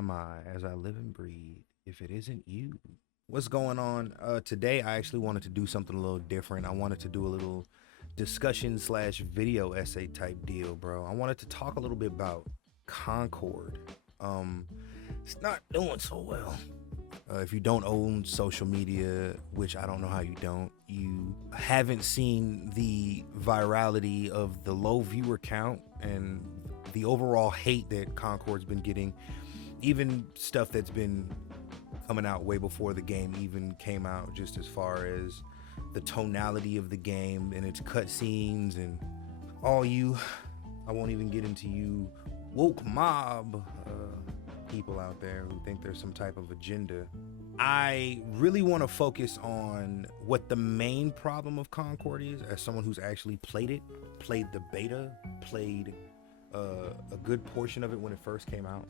my, as I live and breathe, if it isn't you. What's going on? Today, I actually wanted to do something a little different. I wanted to do a little discussion slash video essay type deal, bro. I wanted to talk a little bit about Concord. It's not doing so well. If you don't own social media, which I don't know how you don't, you haven't seen the virality of the low viewer count and the overall hate that Concord's been getting, even stuff that's been coming out way before the game even came out, just as far as the tonality of the game and its cutscenes and all you, I won't even get into you woke mob people out there who think there's some type of agenda. I really want to focus on what the main problem of Concord is, as someone who's actually played it, played the beta, played a good portion of it when it first came out.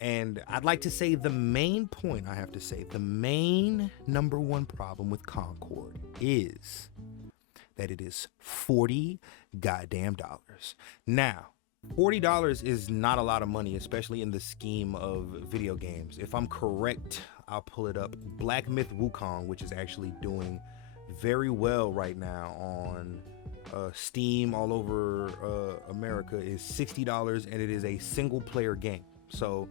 And I'd like to say the main point, I have to say, the main number one problem with Concord is that it is $40 goddamn dollars. Now, $40 is not a lot of money, especially in the scheme of video games. If I'm correct, I'll pull it up. Black Myth Wukong, which is actually doing very well right now on Steam all over America, is $60, and it is a single player game. So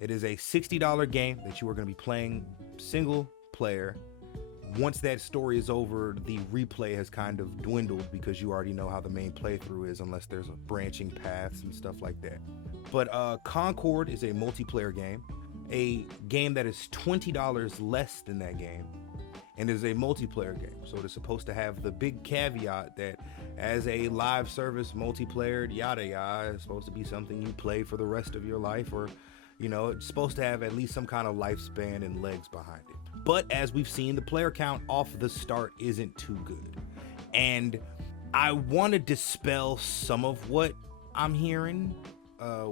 it is a $60 game that you are going to be playing single player. Once that story is over, the replay has kind of dwindled because you already know how the main playthrough is, unless there's branching paths and stuff like that. But Concord is a multiplayer game, a game that is $20 less than that game, and is a multiplayer game. So it's supposed to have the big caveat that as a live service multiplayer, yada yada, it's supposed to be something you play for the rest of your life, or, you know, it's supposed to have at least some kind of lifespan and legs behind it. But as we've seen, the player count off the start isn't too good. And I want to dispel some of what I'm hearing,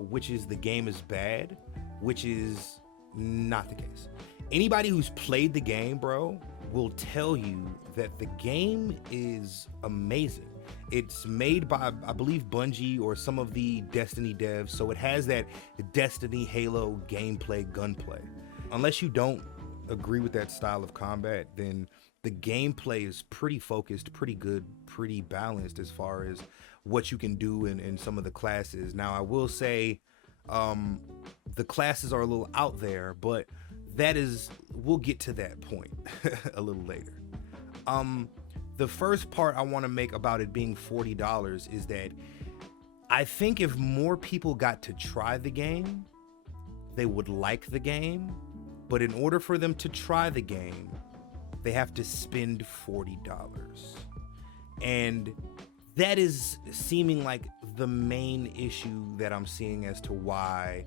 which is the game is bad, which is not the case. Anybody who's played the game, bro, will tell you that the game is amazing. It's made by, I believe, Bungie or some of the Destiny devs, so it has that Destiny Halo gameplay, gunplay. Unless you don't agree with that style of combat, then the gameplay is pretty focused, pretty good, pretty balanced as far as what you can do in some of the classes. Now, I will say the classes are a little out there, but that is, we'll get to that point a little later. The first part I want to make about it being $40 is that I think if more people got to try the game, they would like the game. But in order for them to try the game, they have to spend $40. And that is seeming like the main issue that I'm seeing as to why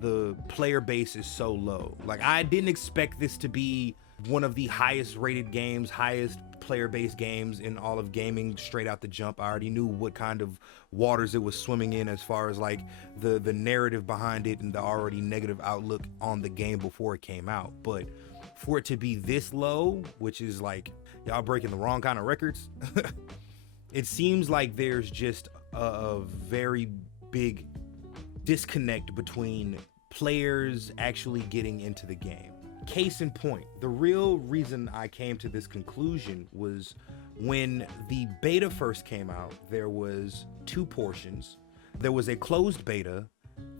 the player base is so low. Like, I didn't expect this to be one of the highest rated games, highest player base games in all of gaming straight out the jump. I already knew what kind of waters it was swimming in as far as like the narrative behind it and the already negative outlook on the game before it came out. But for it to be this low, which is like y'all breaking the wrong kind of records, it seems like there's just a very big disconnect between players actually getting into the game. Case in point, the real reason I came to this conclusion was when the beta first came out, there was two portions. There was a closed beta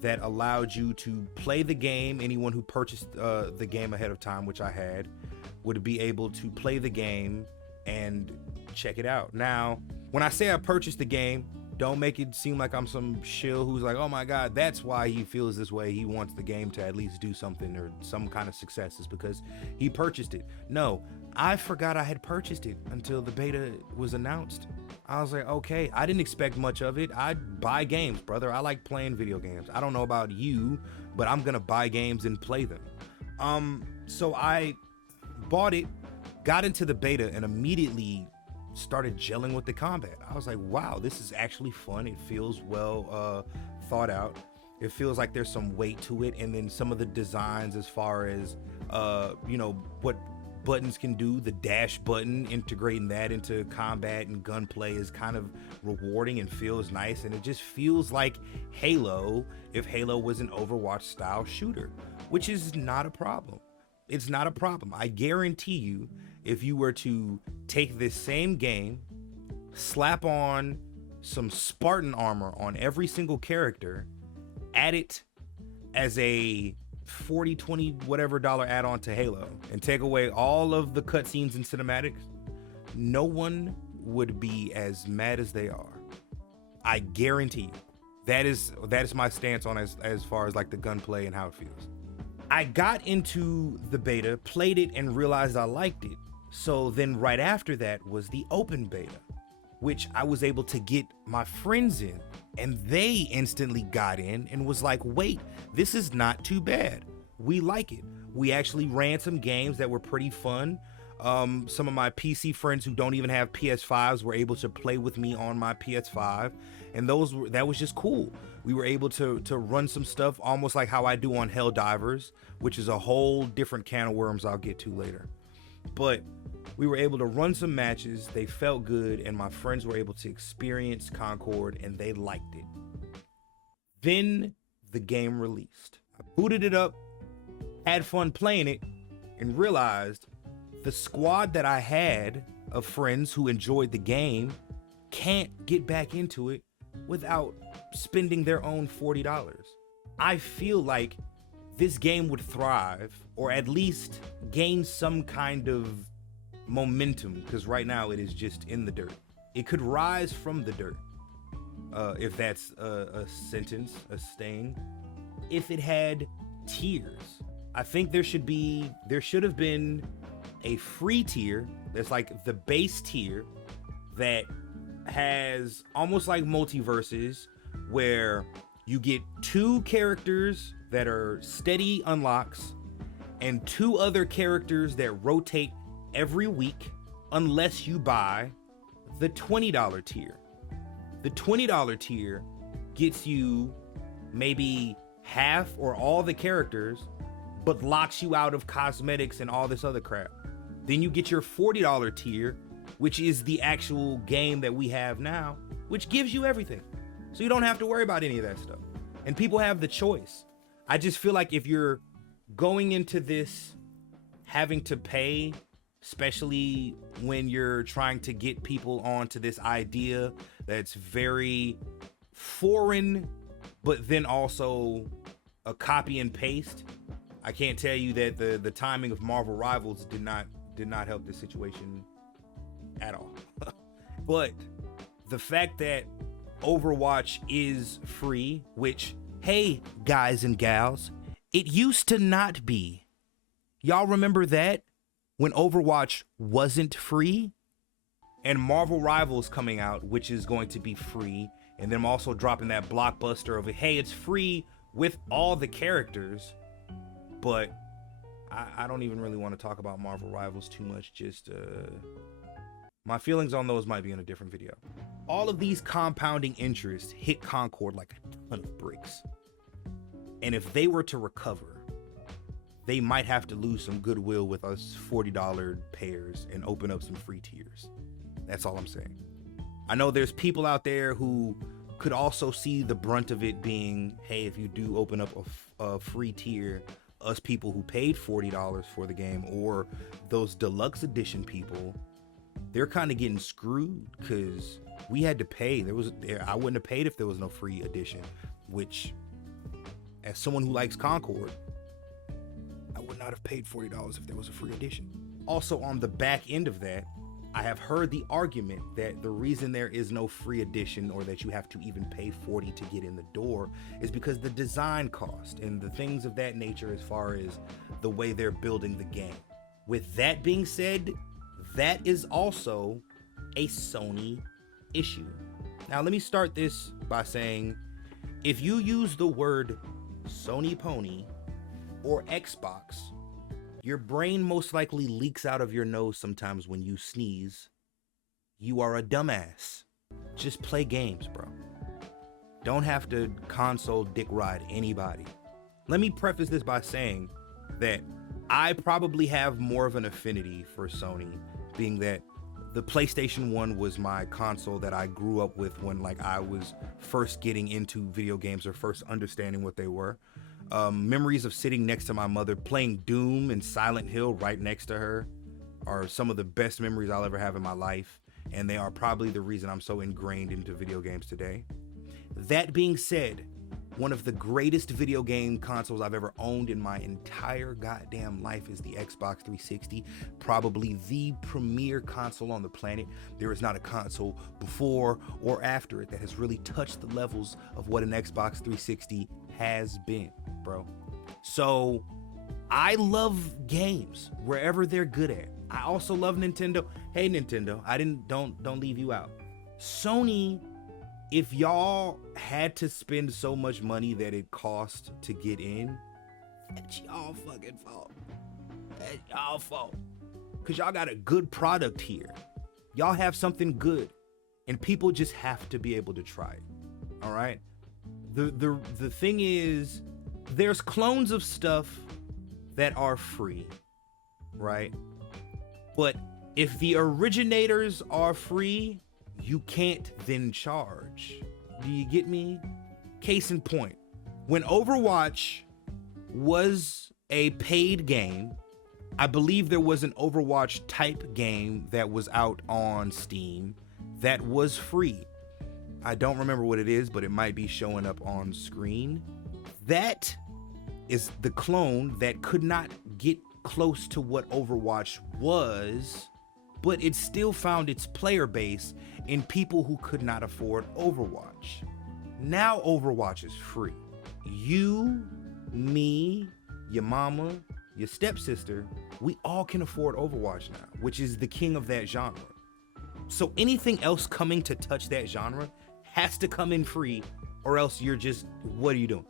that allowed you to play the game. Anyone who purchased the game ahead of time, which I had, would be able to play the game and check it out. Now, when I say I purchased the game, don't make it seem like I'm some shill who's like, oh my God, that's why he feels this way. He wants the game to at least do something or some kind of successes because he purchased it. No, I forgot I had purchased it until the beta was announced. I was like, okay, I didn't expect much of it. I buy games, brother. I like playing video games. I don't know about you, but I'm gonna buy games and play them. So I bought it, got into the beta, and immediately started gelling with the combat. I was like, wow, this is actually fun. It feels well thought out. It feels like there's some weight to it. And then some of the designs as far as, you know, what buttons can do. The dash button, integrating that into combat and gunplay is kind of rewarding and feels nice. And it just feels like Halo if Halo was an Overwatch style shooter, which is not a problem. It's not a problem. I guarantee you, if you were to take this same game, slap on some Spartan armor on every single character, add it as a 40, 20, whatever dollar add-on to Halo, and take away all of the cutscenes and cinematics, no one would be as mad as they are. I guarantee you. That is my stance on as far as like the gunplay and how it feels. I got into the beta, played it, and realized I liked it. So then right after that was the open beta, which I was able to get my friends in, and they instantly got in and was like, wait, this is not too bad. We like it. We actually ran some games that were pretty fun. Some of my PC friends who don't even have PS5s were able to play with me on my PS5, and that was just cool. We were able to run some stuff almost like how I do on Helldivers, which is a whole different can of worms I'll get to later. But we were able to run some matches, they felt good, and my friends were able to experience Concord, and they liked it. Then the game released. I booted it up, had fun playing it, and realized the squad that I had of friends who enjoyed the game can't get back into it without spending their own $40. I feel like this game would thrive, or at least gain some kind of momentum, because right now it is just in the dirt. It could rise from the dirt, if that's a sentence, a saying, if it had tiers. I think there should have been a free tier that's like the base tier that has almost like multiverses, where you get 2 characters that are steady unlocks and 2 other characters that rotate every week unless you buy the $20 tier. The $20 tier gets you maybe half or all the characters, but locks you out of cosmetics and all this other crap. Then you get your $40 tier, which is the actual game that we have now, which gives you everything. So you don't have to worry about any of that stuff. And people have the choice. I just feel like if you're going into this having to pay, especially when you're trying to get people onto this idea that's very foreign, but then also a copy and paste, I can't tell you that the timing of Marvel Rivals did not help this situation at all. But the fact that Overwatch is free, which, hey guys and gals, it used to not be. Y'all remember that? When Overwatch wasn't free? And Marvel Rivals coming out, which is going to be free, and then I'm also dropping that blockbuster of, hey, it's free with all the characters. But I don't even really want to talk about Marvel Rivals too much. Just my feelings on those might be in a different video. All of these compounding interests hit Concord like a ton of bricks. And if they were to recover, they might have to lose some goodwill with us $40 payers and open up some free tiers. That's all I'm saying. I know there's people out there who could also see the brunt of it being, hey, if you do open up a free tier, us people who paid $40 for the game, or those deluxe edition people, they're kind of getting screwed because we had to pay. I wouldn't have paid if there was no free edition, which, as someone who likes Concord, I would not have paid $40 if there was a free edition. Also, on the back end of that, I have heard the argument that the reason there is no free edition, or that you have to even pay $40 to get in the door, is because the design cost and the things of that nature, as far as the way they're building the game. With that being said, that is also a Sony issue. Now, let me start this by saying, if you use the word Sony Pony or Xbox, your brain most likely leaks out of your nose sometimes when you sneeze. You are a dumbass. Just play games, bro. Don't have to console dick ride anybody. Let me preface this by saying that I probably have more of an affinity for Sony, being that the PlayStation 1 was my console that I grew up with when like I was first getting into video games or first understanding what they were. Memories of sitting next to my mother playing Doom and Silent Hill right next to her are some of the best memories I'll ever have in my life, and they are probably the reason I'm so ingrained into video games today. That being said, one of the greatest video game consoles I've ever owned in my entire goddamn life is the Xbox 360, probably the premier console on the planet. There is not a console before or after it that has really touched the levels of what an Xbox 360 has been, bro. So I love games wherever they're good at. I also love Nintendo. Hey Nintendo, don't leave you out. Sony, if y'all had to spend so much money that it cost to get in, that's y'all fucking fault. That's y'all fault. Cause y'all got a good product here. Y'all have something good, and people just have to be able to try it. All right. The thing is, there's clones of stuff that are free, right? But if the originators are free, you can't then charge. Do you get me? Case in point, when Overwatch was a paid game, I believe there was an Overwatch type game that was out on Steam that was free. I don't remember what it is, but it might be showing up on screen. That is the clone that could not get close to what Overwatch was, but it still found its player base in people who could not afford Overwatch. Now Overwatch is free. You, me, your mama, your stepsister, we all can afford Overwatch now, which is the king of that genre. So anything else coming to touch that genre has to come in free, or else you're just, what are you doing?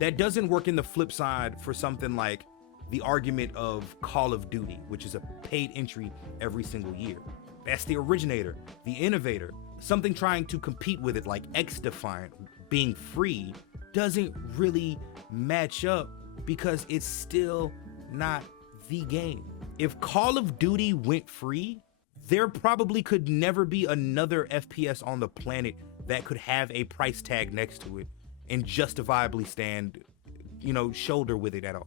That doesn't work in the flip side for something like the argument of Call of Duty, which is a paid entry every single year. That's the originator, the innovator. Something trying to compete with it like X-Defiant being free doesn't really match up because it's still not the game. If Call of Duty went free, there probably could never be another FPS on the planet that could have a price tag next to it and justifiably stand, shoulder with it at all.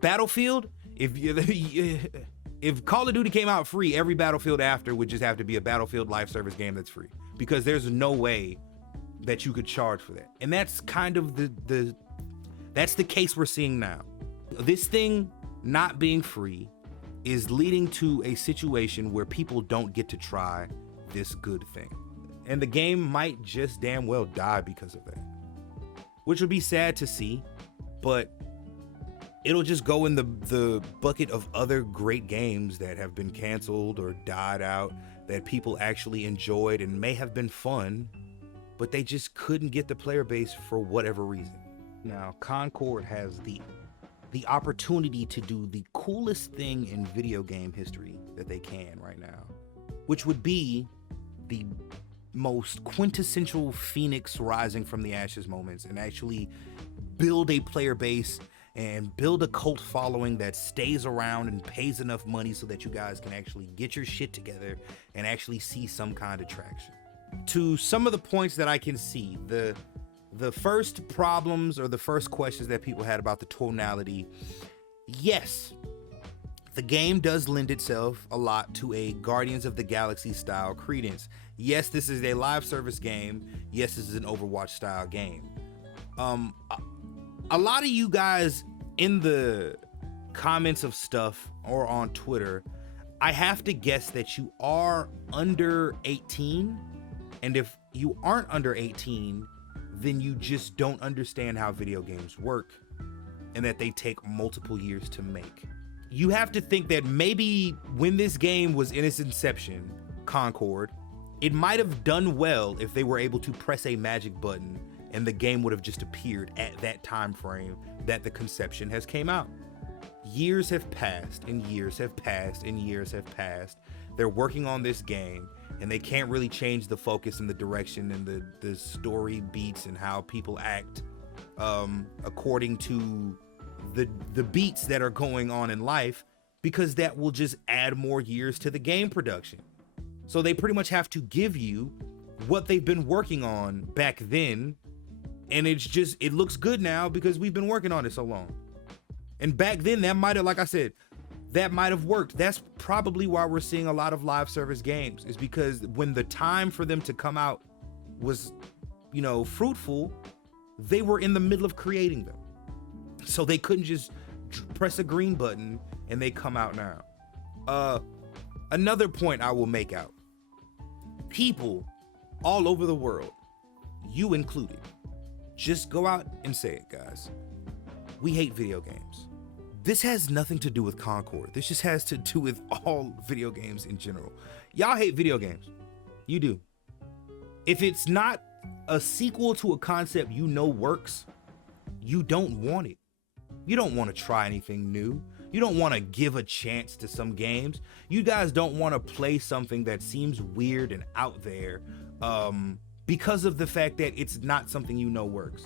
Battlefield, if Call of Duty came out free, every Battlefield after would just have to be a Battlefield live service game that's free, because there's no way that you could charge for that. And that's kind of that's the case we're seeing now. This thing not being free is leading to a situation where people don't get to try this good thing. And the game might just damn well die because of that, which would be sad to see, but it'll just go in the bucket of other great games that have been canceled or died out that people actually enjoyed and may have been fun, but they just couldn't get the player base for whatever reason. Now, Concord has the opportunity to do the coolest thing in video game history that they can right now, which would be the most quintessential Phoenix rising from the ashes moments and actually build a player base and build a cult following that stays around and pays enough money so that you guys can actually get your shit together and actually see some kind of traction. To some of the points that I can see, the first problems or the first questions that people had about the tonality, yes, the game does lend itself a lot to a Guardians of the Galaxy style credence. Yes, this is a live service game. Yes, this is an Overwatch style game. A lot of you guys in the comments of stuff or on Twitter, I have to guess that you are under 18. And if you aren't under 18, then you just don't understand how video games work and that they take multiple years to make. You have to think that maybe when this game was in its inception, Concord, it might have done well if they were able to press a magic button and the game would have just appeared at that time frame that the conception has came out. Years have passed and years have passed and years have passed. They're working on this game and they can't really change the focus and the direction and the story beats and how people act according to the beats that are going on in life, because that will just add more years to the game production. So they pretty much have to give you what they've been working on back then, and it looks good now because we've been working on it so long. And back then that might have, like I said, that might have worked. That's probably why we're seeing a lot of live service games, is because when the time for them to come out was, fruitful, they were in the middle of creating them. So they couldn't just press a green button and they come out now. Another point I will make out. People all over the world, you included, just go out and say it, guys. We hate video games. This has nothing to do with Concord. This just has to do with all video games in general. Y'all hate video games. You do. If it's not a sequel to a concept works, you don't want it. You don't want to try anything new. You don't want to give a chance to some games. You guys don't want to play something that seems weird and out there because of the fact that it's not something works.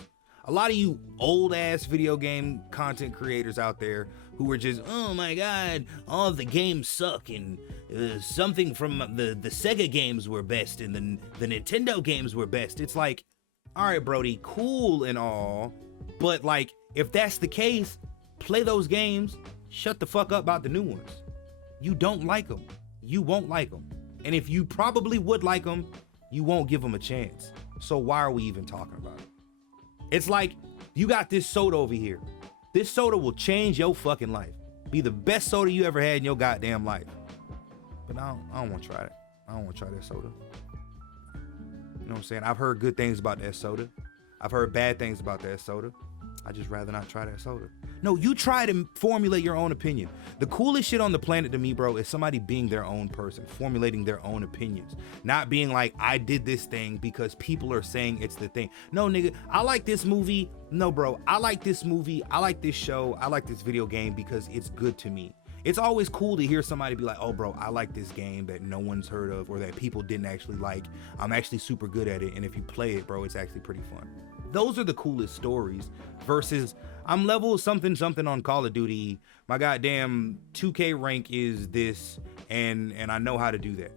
A lot of you old ass video game content creators out there who are just, oh my God, all the games suck, and something from the Sega games were best and the Nintendo games were best. It's like, all right, Brody, cool and all, but like, if that's the case, play those games, shut the fuck up about the new ones. You don't like them. You won't like them. And if you probably would like them, you won't give them a chance. So why are we even talking about it? It's like, you got this soda over here. This soda will change your fucking life. Be the best soda you ever had in your goddamn life. But I don't want to try it. I don't want to try that soda. You know what I'm saying? I've heard good things about that soda. I've heard bad things about that soda. I just rather not try that soda. No, you try to formulate your own opinion. The coolest shit on the planet to me, bro, is somebody being their own person, formulating their own opinions. Not being like, I did this thing because people are saying it's the thing. No, nigga, I like this movie. No, bro, I like this movie. I like this show. I like this video game because it's good to me. It's always cool to hear somebody be like, oh, bro, I like this game that no one's heard of or that people didn't actually like. I'm actually super good at it. And if you play it, bro, it's actually pretty fun. Those are the coolest stories versus I'm level something on Call of Duty. My goddamn 2K rank is this, and I know how to do that.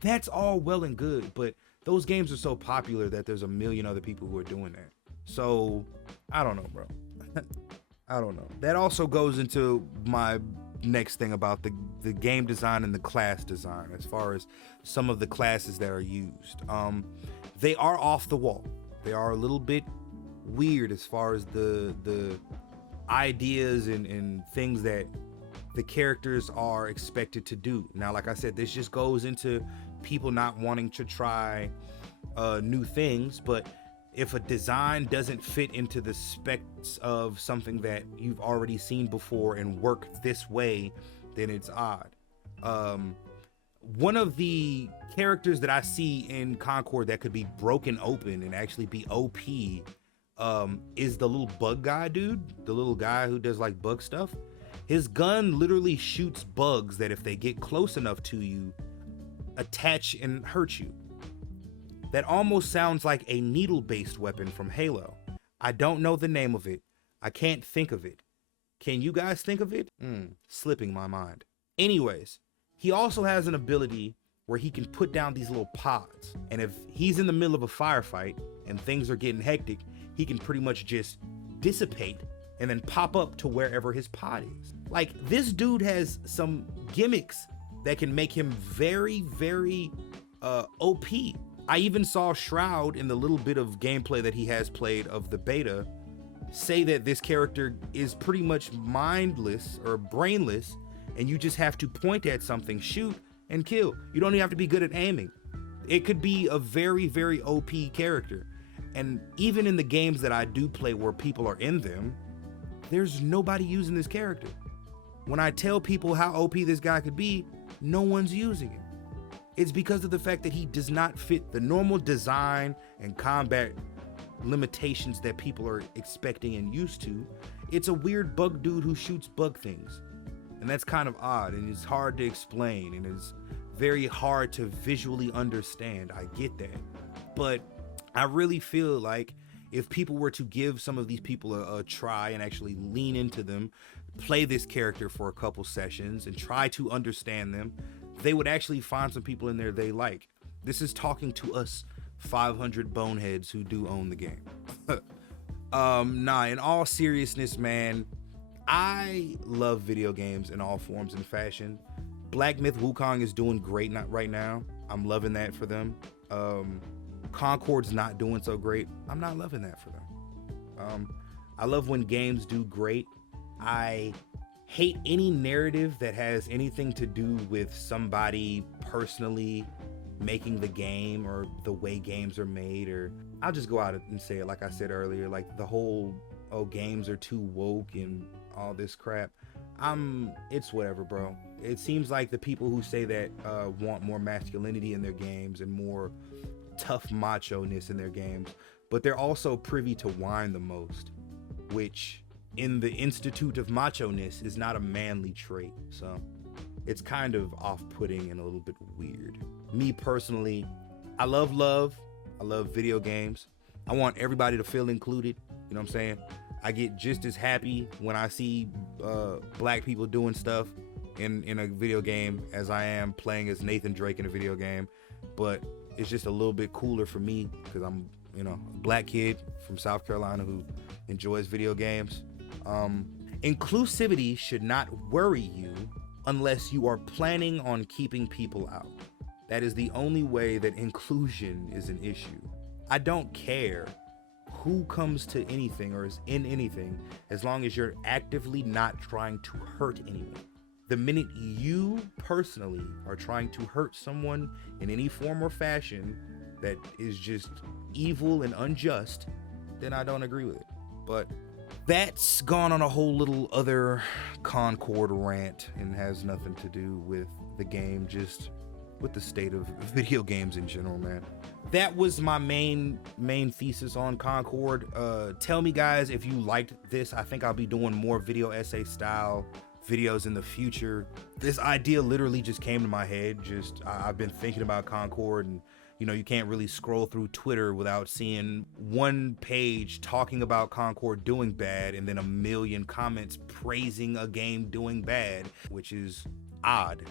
That's all well and good, but those games are so popular that there's a million other people who are doing that. So I don't know, bro. I don't know. That also goes into my next thing about the game design and the class design, as far as some of the classes that are used. They are off the wall. They are a little bit weird as far as the ideas and things that the characters are expected to do. Now, like I said, this just goes into people not wanting to try new things, but if a design doesn't fit into the specs of something that you've already seen before and work this way, then it's odd. One of the characters that I see in Concord that could be broken open and actually be OP is the little bug guy dude, the little guy who does like bug stuff. His gun literally shoots bugs that if they get close enough to you, attach and hurt you. That almost sounds like a needle-based weapon from Halo. I don't know the name of it. I can't think of it. Can you guys think of it? Slipping my mind. Anyways, he also has an ability where he can put down these little pods. And if he's in the middle of a firefight and things are getting hectic, he can pretty much just dissipate and then pop up to wherever his pod is. Like, this dude has some gimmicks that can make him very, very OP. I even saw Shroud in the little bit of gameplay that he has played of the beta say that this character is pretty much mindless or brainless, and you just have to point at something, shoot, and kill. You don't even have to be good at aiming. It could be a very, very OP character. And even in the games that I do play where people are in them, there's nobody using this character. When I tell people how OP this guy could be, no one's using it. It's because of the fact that he does not fit the normal design and combat limitations that people are expecting and used to. It's a weird bug dude who shoots bug things. And that's kind of odd, and it's hard to explain, and it's very hard to visually understand. I get that. But I really feel like if people were to give some of these people a try and actually lean into them, play this character for a couple sessions and try to understand them, they would actually find some people in there they like. This is talking to us 500 boneheads who do own the game. Nah, in all seriousness, man, I love video games in all forms and fashion. Black Myth Wukong is doing great right now. I'm loving that for them. Concord's not doing so great. I'm not loving that for them. I love when games do great. I hate any narrative that has anything to do with somebody personally making the game or the way games are made, or I'll just go out and say it like I said earlier, like the whole, oh, games are too woke and all this crap. It's whatever, bro. It seems like the people who say that want more masculinity in their games and more tough macho-ness in their games, but they're also privy to whine the most, which in the institute of macho-ness is not a manly trait. So it's kind of off-putting and a little bit weird. Me personally, I love video games. I want everybody to feel included. You know what I'm saying? I get just as happy when I see black people doing stuff in a video game as I am playing as Nathan Drake in a video game. But it's just a little bit cooler for me because I'm, you know, a black kid from South Carolina who enjoys video games. Inclusivity should not worry you unless you are planning on keeping people out. That is the only way that inclusion is an issue. I don't care who comes to anything or is in anything as long as you're actively not trying to hurt anyone. The minute you personally are trying to hurt someone in any form or fashion that is just evil and unjust, then I don't agree with it. But that's gone on a whole little other Concord rant and has nothing to do with the game, just with the state of video games in general, man. That was my main thesis on Concord. Tell me, guys, if you liked this. I think I'll be doing more video essay style videos in the future. This idea literally just came to my head. I've been thinking about Concord, and you know, you can't really scroll through Twitter without seeing one page talking about Concord doing bad and then a million comments praising a game doing bad, which is odd.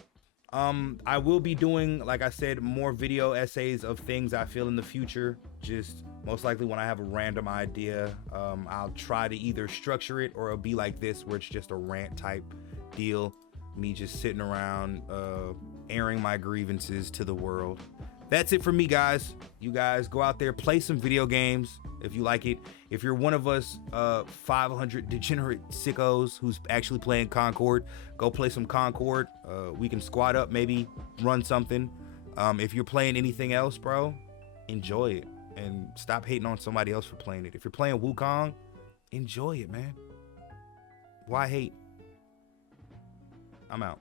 I will be doing, like I said, more video essays of things I feel in the future. Just most likely when I have a random idea, I'll try to either structure it or it'll be like this, where it's just a rant type deal. Me just sitting around, airing my grievances to the world. That's it for me, guys. You guys go out there, play some video games if you like it. If you're one of us 500 degenerate sickos who's actually playing Concord, go play some Concord. We can squad up, maybe run something. If you're playing anything else, bro, enjoy it and stop hating on somebody else for playing it. If you're playing Wukong, enjoy it, man. Why hate? I'm out.